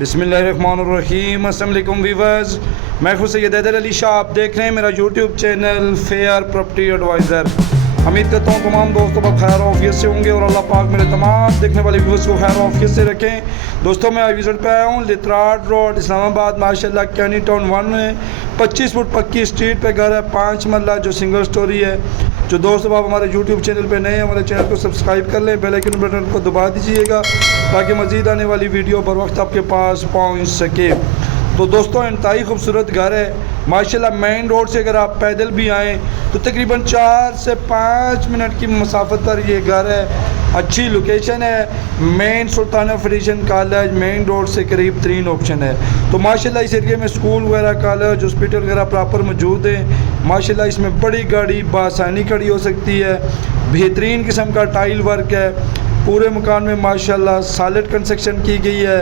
बिस्मिल्लाहिर्रहमानिर्रहीम। अस्सलाम वालेकुम व्यूअर्स, मैं खुद सैयद हैदर अली शाह। आप देख रहे हैं मेरा YouTube channel fair property advisor. उम्मीद करता हूँ तमाम दोस्तों का खैर ऑफियत से होंगे और अल्लाह पाक मेरे तमाम देखने वाले व्यूअर्स को खैर ऑफियत से रखें। दोस्तों मैं विजिट पे आया हूँ लितराड रोड इस्लामाबाद माशाल्लाह कैनी टाउन 1 में 25 फुट पक्की स्ट्रीट पे घर है, 5 मरला जो सिंगल स्टोरी है। जो दोस्तों आप हमारे यूट्यूब चैनल पे नए हैं हमारे चैनल को सब्सक्राइब कर लें, बेल आइकन बटन को दबा दीजिएगा ताकि मज़ीद आने वाली वीडियो बर वक्त आपके पास पहुंच सके। तो दोस्तों इंतहाई खूबसूरत घर है माशाल्लाह। मेन रोड से अगर आप पैदल भी आएँ तो तकरीबन 4 से 5 मिनट की मसाफत पर ये घर है। अच्छी लोकेशन है, main Sultana federation college main road से करीब 3 ऑप्शन है। तो माशाल्लाह इस एरिया में स्कूल वगैरह कॉलेज हॉस्पिटल वगैरह प्रॉपर मौजूद है। माशाल्लाह इसमें बड़ी गाड़ी बआसानी खड़ी हो सकती है। बेहतरीन किस्म का टाइल वर्क है। पूरे मकान में माशाल्लाह सॉलिड कंस्ट्रक्शन की गई है।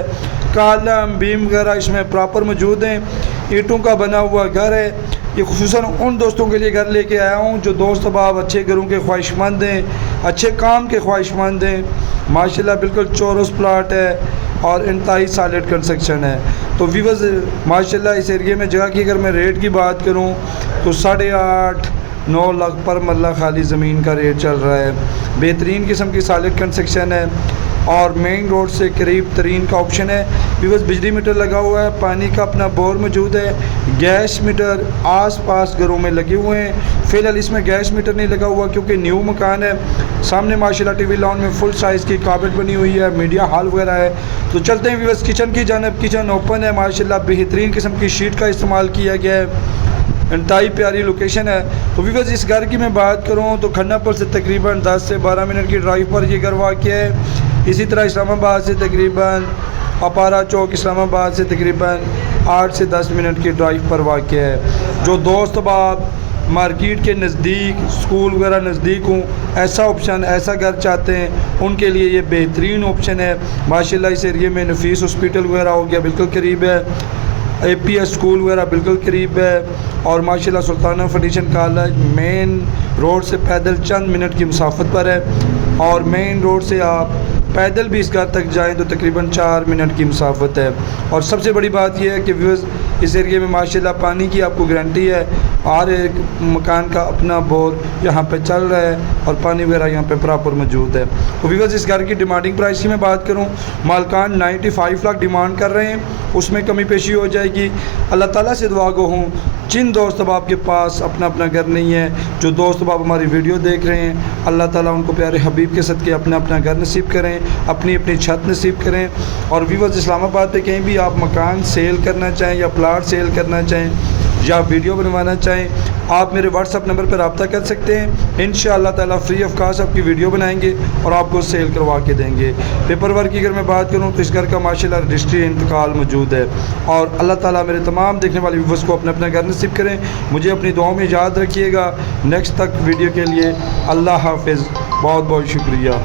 कॉलम बीम वगैरह इसमें प्रॉपर मौजूद हैं। ईंटों का बना हुआ घर है। ये खुसूसन उन दोस्तों के लिए घर लेके आया हूँ जो दोस्त अब अच्छे घरों के ख्वाहिशमंद हैं, अच्छे काम के ख्वाहिशमंद हैं। माशाल्लाह बिल्कुल चौरस प्लाट है और इंतहाई सॉलिड कंस्ट्रक्शन है। तो व्यूअर्स माशाल्लाह इस एरिया में जगह की अगर मैं रेट की बात करूँ तो 8.5-9 लाख पर मरला खाली ज़मीन का रेट चल रहा है। बेहतरीन किस्म की सॉलिड कंस्ट्रक्शन है और मेन रोड से करीब तरीन का ऑप्शन है। व्यूअर्स बिजली मीटर लगा हुआ है, पानी का अपना बोर मौजूद है, गैस मीटर आसपास घरों में लगे हुए हैं। फ़िलहाल इसमें गैस मीटर नहीं लगा हुआ क्योंकि न्यू मकान है। सामने माशाल्लाह टीवी लॉन में फुल साइज़ की कार्पेट बनी हुई है, मीडिया हॉल वगैरह है। तो चलते हैं व्यूअर्स किचन की जानब। किचन ओपन है माशाल्लाह, बेहतरीन किस्म की शीट का इस्तेमाल किया गया है। इंतहाई प्यारी लोकेशन है। तो व्यूअर्स इस घर की मैं बात करूँ तो खन्नापुर से तकरीबन 10 से 12 मिनट की ड्राइव पर ये घर वाक़ है। इसी तरह इस्लामाबाद से तकरीबन अपारा चौक इस्लामाबाद से तकरीबन 8 से 10 मिनट की ड्राइव पर वाक़ है। जो दोस्त बाप मार्केट के नज़दीक स्कूल वगैरह नज़दीक हूँ, ऐसा ऑप्शन ऐसा घर चाहते हैं उनके लिए ये बेहतरीन ऑप्शन है। माशाल्लाह इस एरिया में नफीस हॉस्पिटल वगैरह हो गया बिल्कुल करीब है, APS स्कूल वगैरह बिल्कुल करीब है और माशाल्लाह Sultana federation college main road से पैदल चंद मिनट की मुसाफत पर है। और मेन रोड से आप पैदल भी इस घर तक जाएं तो तकरीबन 4 मिनट की मुसाफत है। और सबसे बड़ी बात यह है कि व्यूअर्स इस एरिया में माशाल्लाह पानी की आपको गारंटी है। हर एक मकान का अपना बोर यहाँ पे चल रहा है और पानी वगैरह यहाँ पे प्रॉपर मौजूद है। तो व्यूअर्स इस घर की डिमांडिंग प्राइस की मैं बात करूँ, मालकान 95 लाख डिमांड कर रहे हैं, उसमें कमी पेशी हो जाएगी। अल्लाह ताला से दुआ गो हूँ जिन दोस्त अब आपके पास अपना अपना घर नहीं है, जो दोस्त अब हमारी वीडियो देख रहे हैं, अल्लाह ताला उनको प्यारे हबीब के सदके अपना अपना घर नसीब करें, अपनी अपनी छत नसीब करें। और व्यूअर्स इस्लामाबाद पे कहीं भी आप मकान सेल करना चाहें या प्लाट सेल करना चाहें या वीडियो बनवाना चाहें, आप मेरे व्हाट्सअप नंबर पर रब्ता कर सकते हैं। इंशाअल्लाह ताला फ्री ऑफ कास्ट आपकी वीडियो बनाएंगे और आपको सेल करवा के देंगे। पेपर वर्क की अगर मैं बात करूं तो इस घर का माशाल्लाह रजिस्ट्री इंतकाल मौजूद है। और अल्लाह ताला मेरे तमाम देखने वाले व्यूअर्स को अपना अपना घर नसीब करें। मुझे अपनी दुआओं में याद रखिएगा। नेक्स्ट तक वीडियो के लिए अल्लाह हाफिज़, बहुत बहुत शुक्रिया।